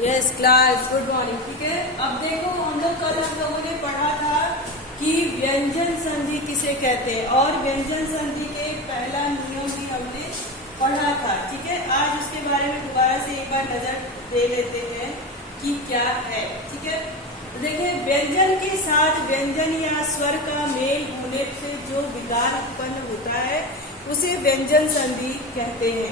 Yes class, good morning. ठीक है, अब देखो हम लोगों ने पढ़ा था कि व्यंजन संधि किसे कहते हैं और व्यंजन संधि के पहला नियम भी हमने पढ़ा था। ठीक है, आज उसके बारे में दोबारा से एक बार नजर दे लेते हैं कि क्या है। ठीक है, तो देखिए व्यंजन के साथ व्यंजन या स्वर का मेल होने से जो विकार उत्पन्न होता है उसे व्यंजन संधि कहते हैं।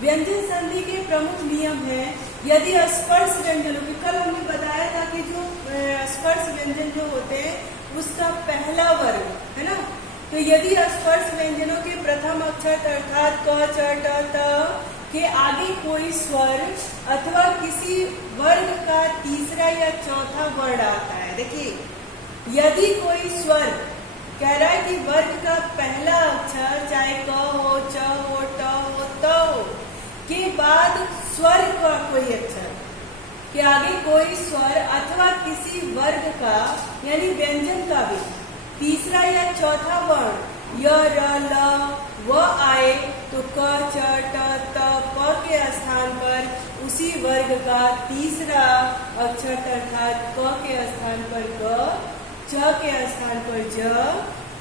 व्यंजन संधि के प्रमुख नियम है, यदि स्पर्श व्यंजनों की, कल हमने बताया था कि जो स्पर्श व्यंजन जो होते हैं उसका पहला वर्ग है ना, तो यदि स्पर्श व्यंजनों के प्रथम अक्षर अर्थात क, च, ट, त के आगे कोई स्वर अथवा किसी वर्ग का तीसरा या चौथा वर्ण आता है। देखिए, यदि कोई स्वर कह रहा है कि वर्ग का पहला अक्षर चाहे क हो, च हो, ट हो, त हो के बाद स्वर का कोई अक्षर के आगे कोई स्वर अथवा किसी वर्ग का यानी व्यंजन का भी तीसरा या चौथा वर्ण य, र, ल, व आए तो क, च, ट, त, प के स्थान पर उसी वर्ग का तीसरा अक्षर अर्थात क के स्थान पर ग, च के स्थान पर ज,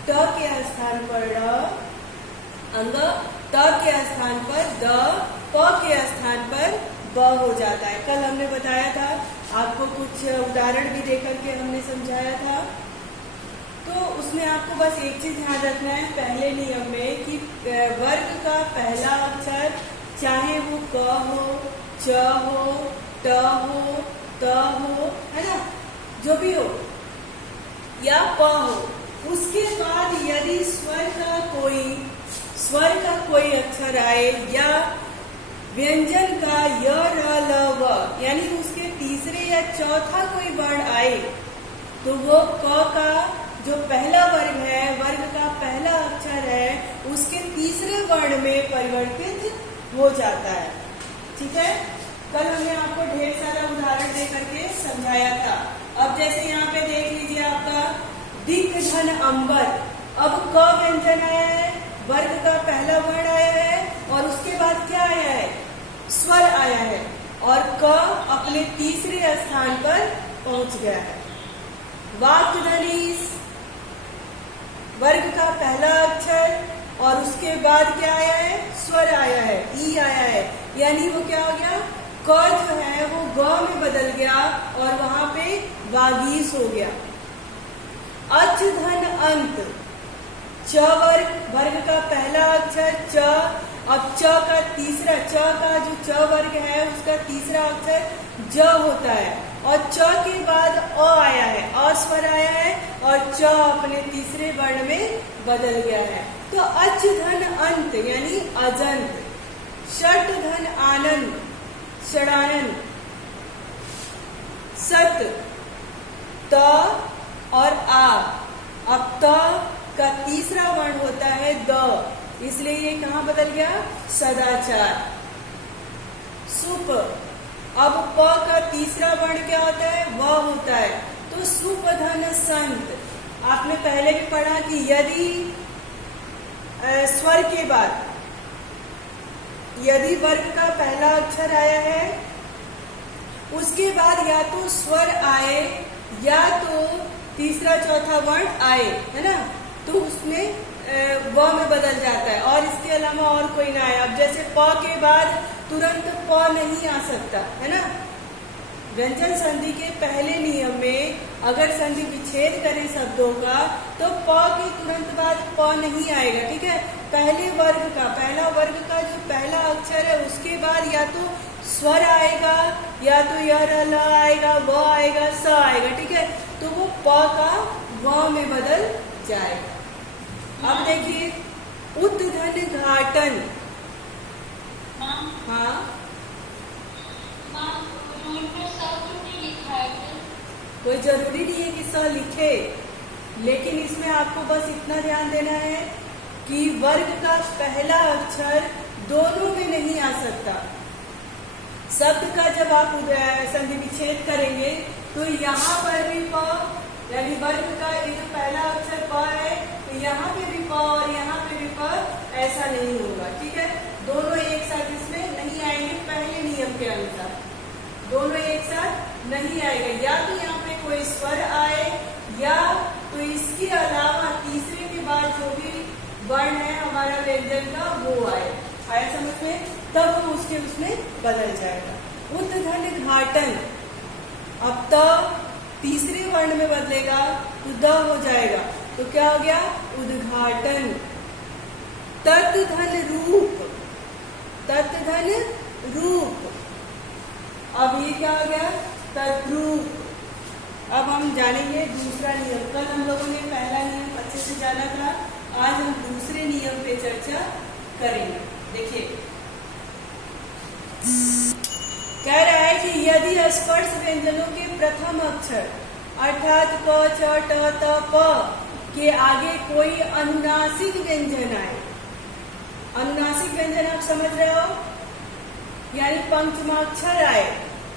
ट के स्थान पर ड़, अंग, त के स्थान पर द, प के स्थान पर ब हो जाता है। कल हमने बताया था, आपको कुछ उदाहरण भी देकर के हमने समझाया था। तो उसमें आपको बस एक चीज ध्यान रखना है पहले नियम में कि वर्ग का पहला अक्षर चाहे वो क हो, च हो, ट हो, त हो, है ना, जो भी हो, या प हो, उसके बाद यदि स्वर का कोई अक्षर आए या व्यंजन का य, र, ल, व यानी उसके तीसरे या चौथा कोई वर्ण आए तो वो क का जो पहला वर्ग है, वर्ग का पहला अक्षर है, उसके तीसरे वर्ण में परिवर्तित हो जाता है। ठीक है, कल हमने आपको ढेर सारा उदाहरण दे करके समझाया था। अब जैसे यहाँ पे देख लीजिए आपका दिक धन अंबर, अब क व्यंजन आया है, वर्ग का पहला वर्ण आया है और उसके बाद क्या आया है, स्वर आया है और क अपने तीसरे स्थान पर पहुंच गया है। वाक्य धनीस, वर्ग का पहला अक्षर और उसके बाद क्या आया है, स्वर आया है, ई आया है, यानी वो क्या हो गया, क जो है वो ग में बदल गया और वहां पे वागीस हो गया। अच धन अंत, च वर्ग का पहला अक्षर च, अब च का तीसरा, च का जो च वर्ग है उसका तीसरा अक्षर ज होता है और च के बाद अ आया है, अ स्वर आया है और च अपने तीसरे वर्ण में बदल गया है। तो अच धन अंत यानी अजंत, षट धन आनंद, षडानंद, सत, त और आ, अब त का तीसरा वर्ण होता है द, इसलिए ये कहाँ बदल गया, सदाचार। सुप, अब प का तीसरा वर्ण क्या होता है, व होता है, तो सुप धन संत। आपने पहले भी पढ़ा कि यदि स्वर के बाद यदि वर्ग का पहला अक्षर आया है उसके बाद या तो स्वर आए या तो तीसरा चौथा वर्ण आए, है ना, तो उसमें व में बदल जाता है और इसके अलावा और कोई ना आए। अब जैसे प के बाद तुरंत प नहीं आ सकता, है ना, व्यंजन संधि के पहले नियम में अगर संधि विच्छेद करें शब्दों का तो प के तुरंत बाद प नहीं आएगा। ठीक है, पहले वर्ग का पहला वर्ग का जो पहला अक्षर है उसके बाद या तो स्वर आएगा या तो य, र, ल आएगा, व आएगा, स आएगा। ठीक है, तो वो प का व में बदल जाएगा। अब देखिए उद्धन घाटन, हाँ कोई जरूरी नहीं है कि स लिखे, लेकिन इसमें आपको बस इतना ध्यान देना है कि वर्ग का पहला अक्षर दोनों में नहीं आ सकता। शब्द का जब आप संधि विच्छेद करेंगे तो यहाँ पर भी प यानी वर्ग का ये जो पहला अक्षर प है तो यहाँ पे भी प और यहाँ पे भी प, ऐसा नहीं होगा। ठीक है, दोनों एक साथ इसमें नहीं आएंगे पहले नियम के अनुसार, दोनों एक साथ नहीं आएगा, या तो यहाँ पे कोई स्वर आए या तो इसके अलावा तीसरे के बाद जो भी वर्ण है हमारा व्यंजन का वो आया समझ में, तब वो उसमें बदल जाएगा। उद्घन घाटन, अब त तीसरे वर्ण में बदलेगा तो द हो जाएगा, तो क्या हो गया उद्घाटन। तत्धन रूप, तत्धन रूप, अब ये क्या हो गया तद्रूप। अब हम जानेंगे दूसरा नियम। कल हम लोगों ने पहला नियम अच्छे से जाना था, आज हम दूसरे नियम पे चर्चा करेंगे। देखिए कह रहा है कि यदि स्पर्श व्यंजनों के प्रथम अक्षर अर्थात क च ट त प के आगे कोई अनुनासिक व्यंजन आए, अनुनासिक व्यंजन आप समझ रहे हो, यानी पंचमाक्षर आए।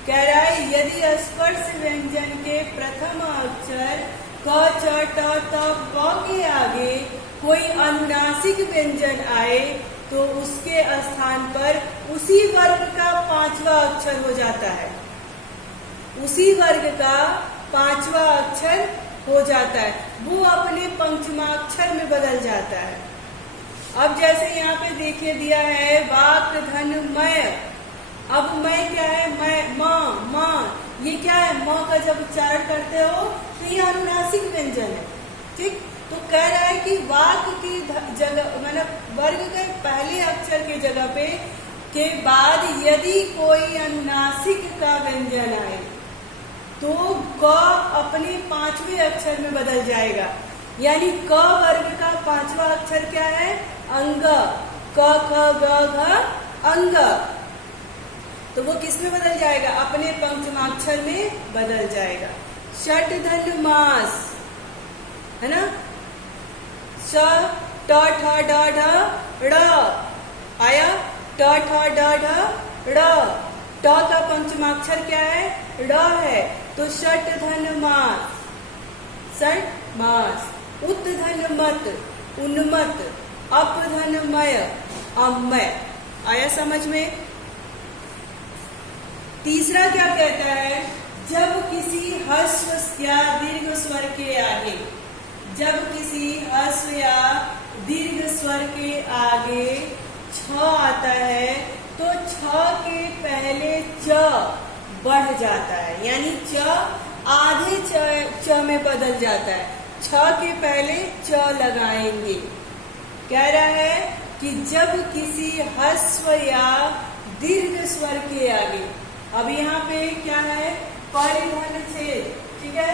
कह रहा है यदि स्पर्श व्यंजन के प्रथम अक्षर क च ट त प के आगे कोई अनुनासिक व्यंजन आए तो उसके स्थान पर उसी वर्ग का पांचवा अक्षर हो जाता है, उसी वर्ग का पांचवा अक्षर हो जाता है, वो अपने पंचमाक्षर में बदल जाता है। अब जैसे यहाँ पे देखिए दिया है वाक धन मय, अब मय क्या है मैं माँ माँ, ये क्या है माँ का जब उच्चारण करते हो तो ये अनुनासिक व्यंजन है, ठीक। तो कह रहा है कि वाक की जगह मतलब वर्ग के पहले अक्षर के जगह पे के बाद यदि कोई अनुनासिक का व्यंजन आए तो क अपने पांचवें अक्षर में बदल जाएगा, यानी क वर्ग का पांचवा अक्षर क्या है अंग, क ख ग घ अंग, तो वो किस में बदल जाएगा अपने पंचमाक्षर में बदल जाएगा। षट धन मास है ना, श ट ठ ड ढ ड़ आया, ट ठ ड ढ ड़, ट का पंचमाक्षर क्या है ड़ है, तो षट धन मास, षट मास। उत धन मत उन्मत, अप धन मय अमय, आया समझ में। तीसरा क्या कहता है, जब किसी ह्रस्व या दीर्घ स्वर के आगे, जब किसी ह्रस्व या दीर्घ स्वर के आगे छ आता है तो छ के पहले च बढ़ जाता है, यानी च आधे च में बदल जाता है, छ के पहले च लगाएंगे। कह रहा है कि जब किसी ह्रस्व या दीर्घ स्वर के आगे, अब यहाँ पे क्या है परिधन छेद, ठीक है,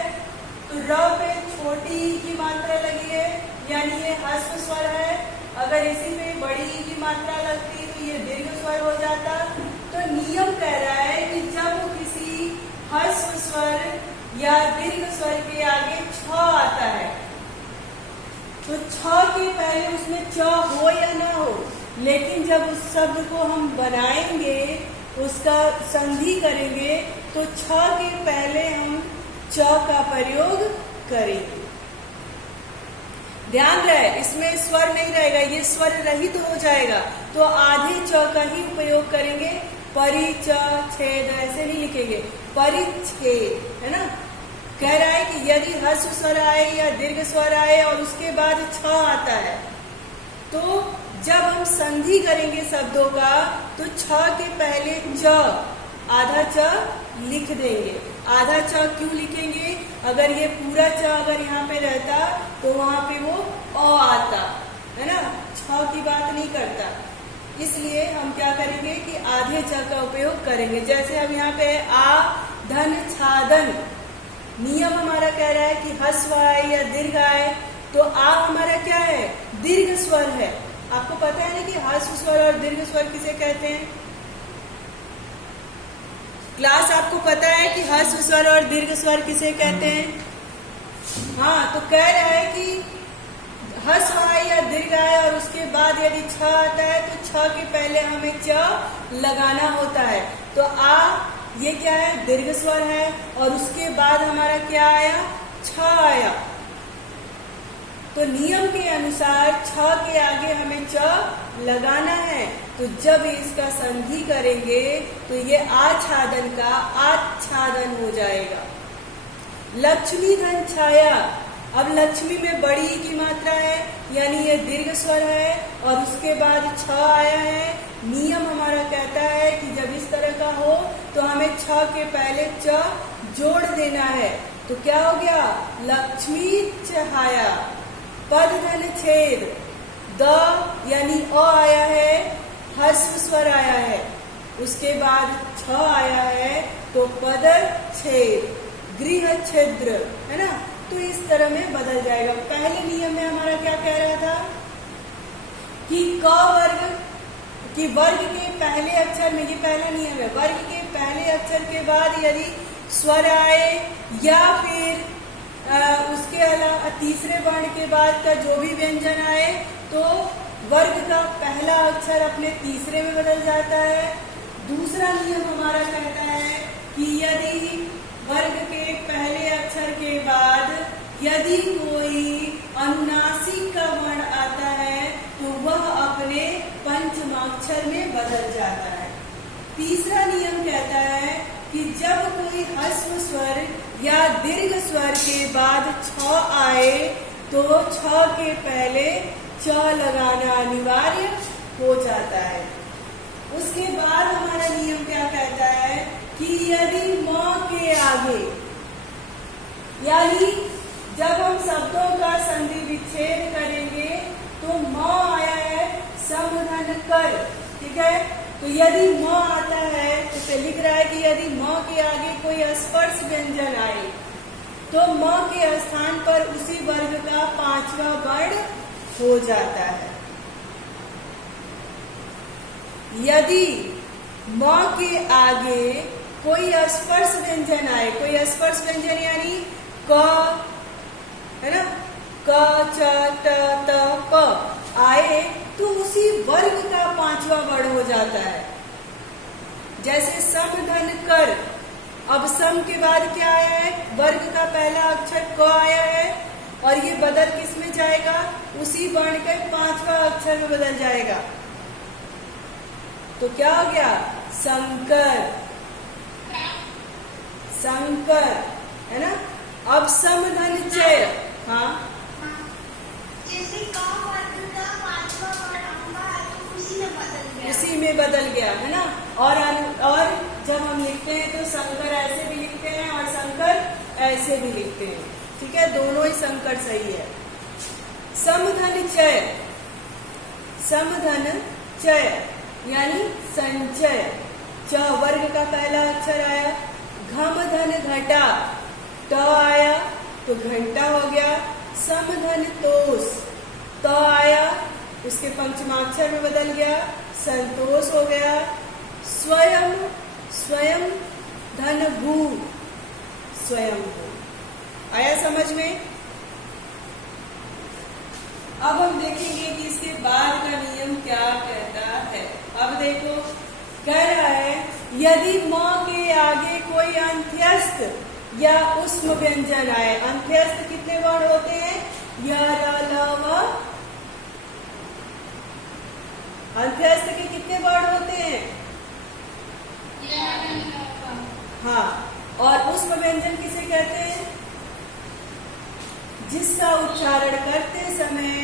तो र पे छोटी ई की मात्रा लगी है, यानी ये ह्रस्व स्वर है, अगर इसी पे बड़ी ई की मात्रा लगती तो ये दीर्घ स्वर हो जाता। तो नियम कह रहा है कि जब किसी ह्रस्व स्वर या दीर्घ स्वर के आगे छ आता है तो छ के पहले उसमें च हो या ना हो, लेकिन जब उस शब्द को हम बनाएंगे उसका संधि करेंगे तो छ के पहले हम च का प्रयोग करेंगे। ध्यान रहे इसमें स्वर नहीं रहेगा, ये स्वर रहित हो जाएगा, तो आधे च का ही उपयोग करेंगे, परि च छेद ऐसे नहीं लिखेंगे, परिच्छेद है ना। कह रहा है कि यदि ह्रस्व स्वर आए या दीर्घ स्वर आए और उसके बाद छ आता है तो जब हम संधि करेंगे शब्दों का तो छ के पहले च आधा च लिख देंगे। आधा च क्यों लिखेंगे, अगर ये पूरा च अगर यहाँ पे रहता तो वहां पे वो अ आता है ना, छ की बात नहीं करता, इसलिए हम क्या करेंगे कि आधे च का उपयोग करेंगे। जैसे अब यहाँ पे आ धन छादन, नियम हमारा कह रहा है कि ह्रस्व आए या दीर्घ आए तो आ हमारा क्या है दीर्घ स्वर है। आपको पता है ना कि ह्रस्व स्वर और दीर्घ स्वर किसे कहते हैं, क्लास आपको पता है कि ह्रस्व स्वर और दीर्घ स्वर किसे कहते हैं। हाँ, तो कह रहा है कि ह्रस्व आए या दीर्घ आए और उसके बाद यदि छ आता है तो छ के पहले हमें च लगाना होता है। तो आ ये क्या है दीर्घ स्वर है और उसके बाद हमारा क्या आया छ आया, तो नियम के अनुसार छ के आगे हमें च लगाना है, तो जब इसका संधि करेंगे तो ये आच्छादन का आच्छादन हो जाएगा। लक्ष्मी धन छाया, अब लक्ष्मी में बड़ी की मात्रा है यानी ये दीर्घ स्वर है और उसके बाद छ आया है। नियम हमारा कहता है कि जब इस तरह का हो तो हमें छ के पहले च जोड़ देना है। तो क्या हो गया, लक्ष्मी छाया। पद धन छेद, द यानी अ आया है, ह्रस्व स्वर आया है, उसके बाद छ आया है तो पद छेद, गृह छिद्र, है ना। तो इस तरह में बदल जाएगा। पहले नियम में हमारा क्या कह रहा था कि क वर्ग कि वर्ग के पहले अक्षर में, ये पहला नियम है, वर्ग के पहले अक्षर के बाद यदि स्वर आए या फिर उसके अलावा तीसरे वर्ण के बाद का जो भी व्यंजन आए तो वर्ग का पहला अक्षर अपने तीसरे में बदल जाता है। दूसरा नियम हमारा कहता है कि यदि वर्ग के पहले अक्षर के बाद यदि कोई अनुनासिक का वर्ण आता है तो वह अपने पंचमाक्षर में बदल जाता है। तीसरा नियम कहता है कि जब कोई ह्रस्व स्वर या दीर्घ स्वर के बाद छ आए तो छ के पहले च लगाना अनिवार्य हो जाता है। उसके बाद हमारा नियम क्या कहता है कि यदि म के आगे, यानी जब हम शब्दों का संधि विच्छेद करेंगे तो म आया है समधन कर, ठीक है। तो यदि म आता है तो लिख रहा है कि यदि म के आगे कोई स्पर्श व्यंजन आए तो म के स्थान पर उसी वर्ग का पांचवा वर्ण हो जाता है। यदि म के आगे कोई स्पर्श व्यंजन आए, कोई स्पर्श व्यंजन यानी क, है ना, क च ट त प आए तो उसी वर्ग का पांचवा वर्ण हो जाता है। जैसे सम धन कर, अब सम के बाद क्या आया है, वर्ग का पहला अक्षर क आया है और ये बदल किस में जाएगा, उसी वर्ण के पांचवा अक्षर में बदल जाएगा। तो क्या हो गया, शंकर, शंकर, है ना। अब समधन चय, हाँ, जैसे का वर्ग का पांचवा वर्ण आऊंगा तो उसी में बदल गया, है ना। और जब हम लिखते हैं तो शंकर ऐसे भी लिखते हैं और शंकर ऐसे भी लिखते हैं, ठीक है, दोनों ही शंकर सही है। समधन चय, समधन चय यानी संचय, च वर्ग का पहला अक्षर आया। घम धन घटा, ट आया तो घंटा हो गया। समधन तोष, त आया उसके पंचमाक्षर में बदल गया, संतोष हो गया। स्वयं, स्वयं धन भू, स्वयं भू। आया समझ में। अब हम देखेंगे कि इसके बाद का नियम क्या कहता है। अब देखो, कह रहा है यदि म के आगे कोई अंत्यस्थ या उष्म व्यंजन आए। अंत्यस्थ कितने वर्ण होते हैं, य र ल व। अंत्यस्थ के कितने वर्ण होते हैं, हाँ। और उष्म व्यंजन किसे कहते हैं, जिसका उच्चारण करते समय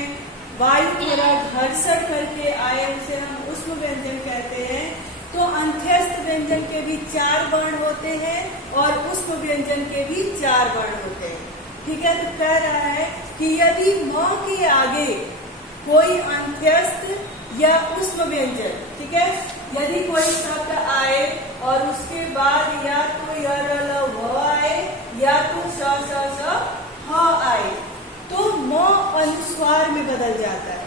वायु थोड़ा घर्षण करके आए उसे हम उष्म व्यंजन कहते हैं। तो अंत्यस्थ व्यंजन के भी 4 वर्ण होते हैं और उष्म व्यंजन के भी 4 वर्ण होते हैं, ठीक है। तो कह रहा है कि यदि म के आगे कोई अंत्यस्थ या उष्म व्यंजन, ठीक है, यदि कोई शब्द आए और उसके बाद या तो य र ल व आए या तो श श स ह आए तो म अनुस्वार में बदल जाता है।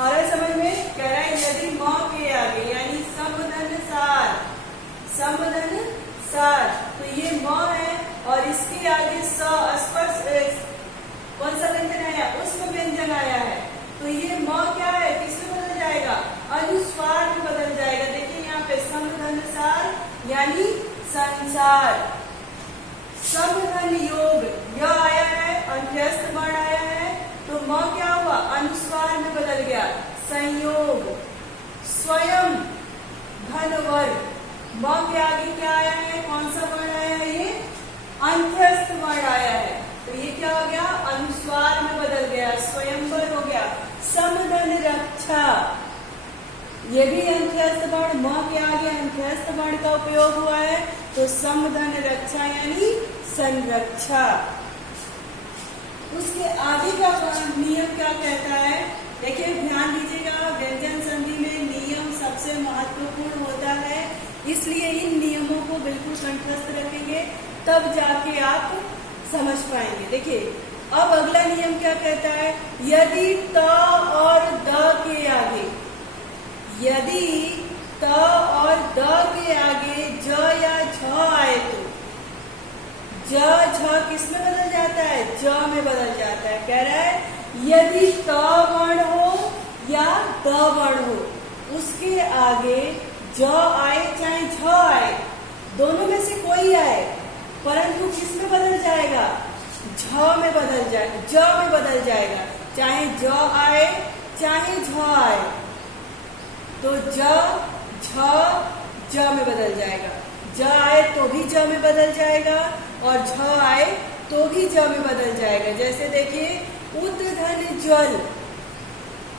और समझ में कह रहा है यदि म के आगे यानी समधन सार, समधन सार, तो ये म है और इसके आगे स स्पर्श कौन सा व्यंजन आया, उष्म व्यंजन आया है। तो ये म क्या है, किसमें बदल जाएगा, अनुस्वार में बदल जाएगा। देखिए यहाँ पे समधन सार यानी संसार। समधन योग, य आया है, अंत्यस्थ वर्ण आया है तो म क्या हुआ, अनुस्वार में बदल गया। संयोग, स्वयं, धनवर। म के आगे क्या आया है, कौन सा वर्ण आया है, ये अंत्यस्थ वर्ण आया है। तो ये क्या हो गया, अनुस्वार में बदल गया, स्वयंवर हो गया। समधन रक्षा, ये भी अंत्यस्थ वर्ण, म के आगे अंत्यस्थ वर्ण का उपयोग हुआ है, तो समधन रक्षा यानी संरक्षा। उसके आगे का नियम क्या कहता है, देखिए ध्यान दीजिएगा, व्यंजन संधि में नियम सबसे महत्वपूर्ण होता है, इसलिए इन नियमों को बिल्कुल कंठस्थ रखेंगे, तब जाके आप समझ पाएंगे। देखिए अब अगला नियम क्या कहता है, यदि त और द के आगे, यदि त और द के आगे ज या झ आए तो ज झ किस में बदल जाता है, ज में बदल जाता है। कह रहा है यदि त वर्ण हो या द वर्ण हो, उसके आगे ज आए चाहे झ आए, दोनों में से कोई आए, परंतु किस में बदल जाएगा, झ में बदल जाएगा, ज में बदल जाएगा। चाहे ज आए चाहे झ आए, तो ज झ ज में बदल जाएगा। ज आए तो भी ज में बदल जाएगा और झ आए तो भी ज में बदल जाएगा। जैसे देखिए उद्धन ज्वल,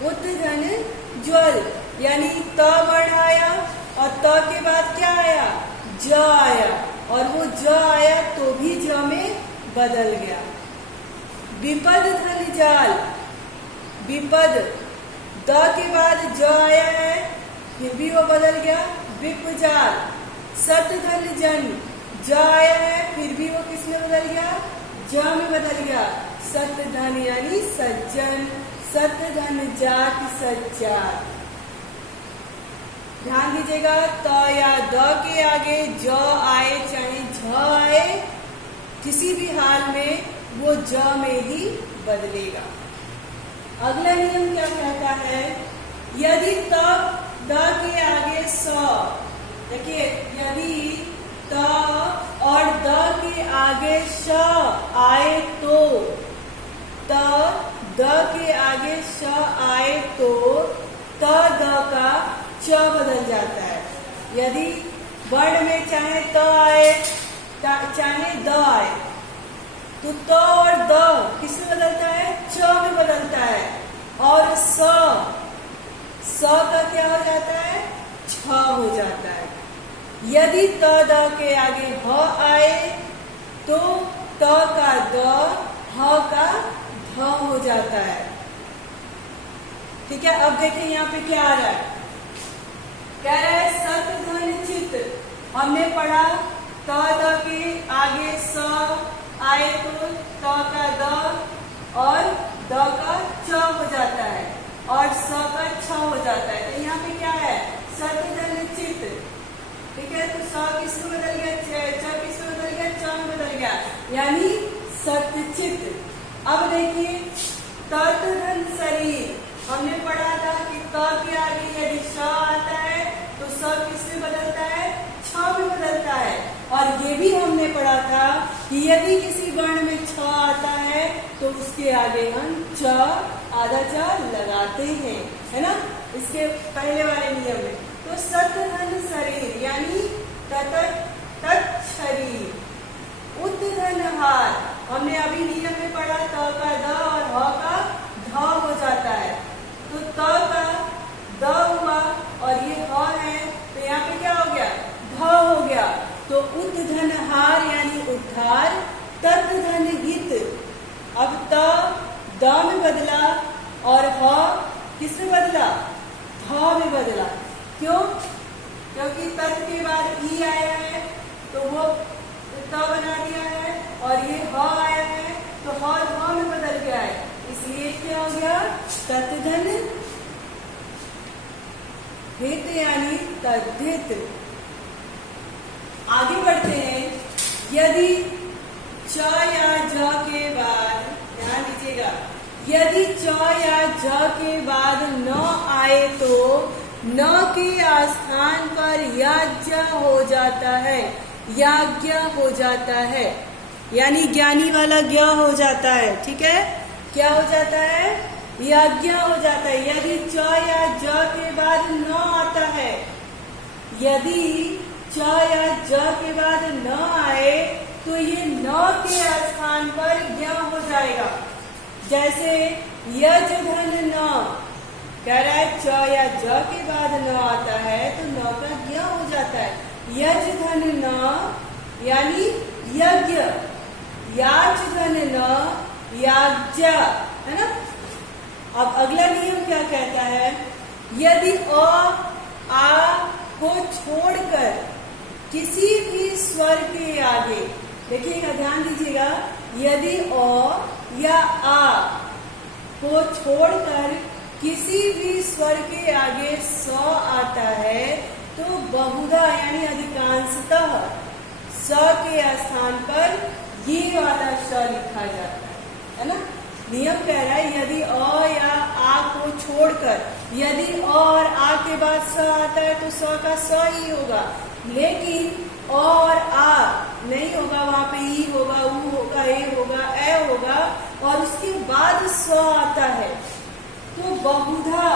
उद्धन ज्वल यानी त वर्ण आया और त के बाद क्या आया, ज आया, और वो ज आया तो भी ज में बदल गया। विपद धन जाल, विपद द के बाद ज आया है, फिर भी वो बदल गया, विपजाल। सत धन जन, ज आया है, फिर भी वो किस में बदल गया, ज में बदल गया। सत धन यानी सज्जन, सत धन जात सज्जात। ध्यान दीजिएगा, त या द के आगे ज आए चाहे झ आए, किसी भी हाल में वो ज में ही बदलेगा। अगला नियम क्या कहता है, यदि त द के आगे स, देखिए यदि त और द के आगे श आए तो, त द के आगे श आए तो त द का च बदल जाता है। यदि वर्ण में चाहे त आए चाहे द आए, तो त और द किसमें बदलता है, च में बदलता है, और स का क्या हो जाता है, छ हो जाता है। यदि त द के आगे ह आए तो त का द, ह का ध हो जाता है। ठीक है, अब देखिए यहाँ पे क्या आ रहा है, कह रहा है सत धन चित। हमने पढ़ा त द के आगे स आए तो त का द और द का च हो जाता है और स का छ हो जाता है। तो यहाँ पे क्या है, सत धन चित। ठीक है, तो स किसमें बदल गया, च किसमें बदल गया, च में बदल गया, यानी सतचित। अब देखिए तत् धन शरीर, हमने पढ़ा था कि त के आगे यदि श आता है तो स किसमें बदलता है, छ में बदलता है। और ये भी हमने पढ़ा था कि यदि किसी वर्ण में छ आता है तो उसके आगे हम च, आधा च लगाते हैं, है ना, इसके पहले वाले नियम में। तो सत धन शरीर यानी तत् शरीर। उद्धन हार, हमने अभी नियम में पढ़ा त का द और ह का ध हो जाता है, तो त का द हुआ और ये ह है, तो यहाँ पे क्या हो गया, ध हो गया। तो उद्धन हार यानी उद्धार, तत् धन हित। अब त द में बदला और ह किस में बदला, ध में बदला। क्यों, क्योंकि तत् के बाद ई आया है तो वो त बना दिया है, और ये ह आया है तो ह ध में बदल गया है, इसलिए क्या हो गया, तत् धन हित यानी तद्धित। आगे बढ़ते हैं, यदि च या ज के बाद, ध्यान दीजिएगा, यदि च या ज के बाद न आए तो न के स्थान पर याज्ञ हो जाता है, याज्ञ हो जाता है, यानी ज्ञानी वाला ज्ञ हो जाता है। ठीक है, क्या हो जाता है, यज्ञ हो जाता है। यदि च या ज के बाद न आता है, यदि च या ज के बाद न आए तो ये न के स्थान पर य हो जाएगा। जैसे यज धन न, कह रहा है च या ज के बाद न आता है तो न का य हो जाता है। यज धन न यानी यज्ञ, याच धन न याज्ञ, है ना। अब अगला नियम क्या कहता है, यदि अ आ को छोड़कर किसी भी स्वर के आगे, देखिएगा ध्यान दीजिएगा, यदि अ या आ को छोड़कर किसी भी स्वर के आगे स आता है तो बहुधा यानी अधिकांशतः स के स्थान पर ये वाला श लिखा जाता है ना। नियम कह रहा है यदि अ या आ को छोड़कर, यदि अ और आ के बाद स आता है तो स का स ही होगा, लेकिन अ और आ नहीं होगा, वहां पे ई होगा, उ होगा, ए होगा, ए होगा और उसके बाद स आता है तो बहुधा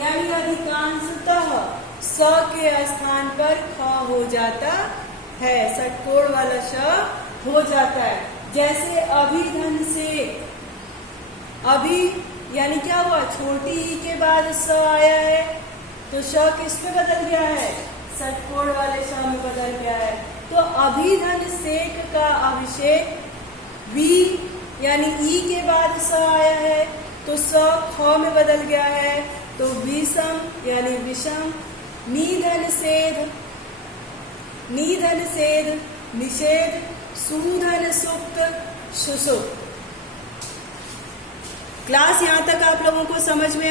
यानी अधिकांशतः स के स्थान पर ख हो जाता है, षटकोण वाला श हो जाता है। जैसे अभिधन से, अभी यानी क्या हुआ, छोटी ई के बाद स आया है तो श किस पे बदल गया है, षटकोण वाले श में बदल गया है। तो अभिधन सेक का अभिषेक वी यानी ई के बाद स आया है तो स ख में बदल गया है तो विषम यानी विषम। निधन सेध, निधन सेध निषेध, सुधन सुक्त सुसुप्त। क्लास यहाँ तक आप लोगों को समझ में